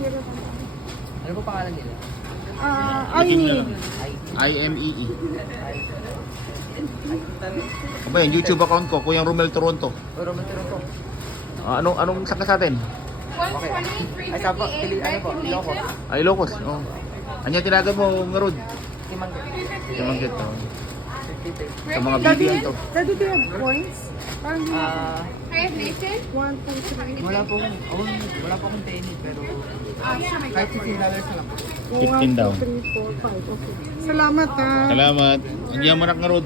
Ano po pangalan nila? Aimee. IMEE. Aba yung YouTube account ko, Kuyang Romel Toronto. Pero matiro po. Anong saka sa atin? Okay. Ay, sapa, ano po? Ilocos. Ay, Ilocos. Oh. Anya tinagan mo, Ngarod? Timangga. Timanggit. Oh. 53. Sa mga Daddy, BBM to. Daddy, do you have points? Parang di Ah, 1, 2, 3. wala po akong tennis, pero kahit $15 na lang po. 15 daw. 1, 2, 3, 4, 5. Okay. Salamat ha. Salamat. Andiyan manak Ngarod.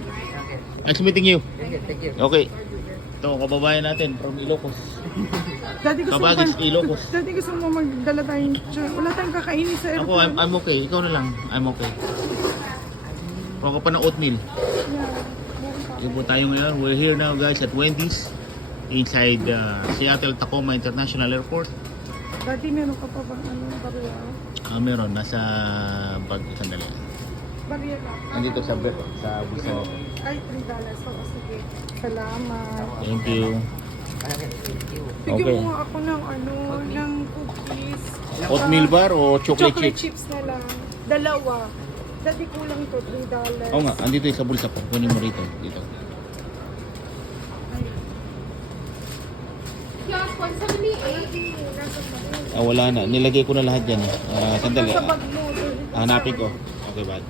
Nice meeting you. Thank you. Okay. Ito, kababayan natin from Ilocos. Daddy, gusto mo Kabagis, Ilocos. Daddy, gusto mo magdala tayong wala tayong kakainin sa Ako, airport. I'm okay. Ikaw na lang. I'm okay. Kuha ka pa ng oatmeal. Yun po tayo ngayon. We're here now guys at Wendy's inside Seattle Tacoma International Airport. Daddy, meron ka pa bang barya? Meron. Nasa bag. Sandali. Barya na. Nandito sa bulsa nito. Ay, $3. So, sige. Salamat. Thank you. Thank you. Bigyan Okay. mo nga ako ng ng cookies. Oatmeal bar o chocolate Chocolate chips? chips na lang. Dalawa. Daddy, kulang ito, $3. Oo nga. Andito yung sa bulsa ko. Kunin mo rito. Dito. Kiosk 178. Wala na. Nilagay ko na lahat dyan. Sandali. Sa bag mo. Hanapin ko. Okay, bye.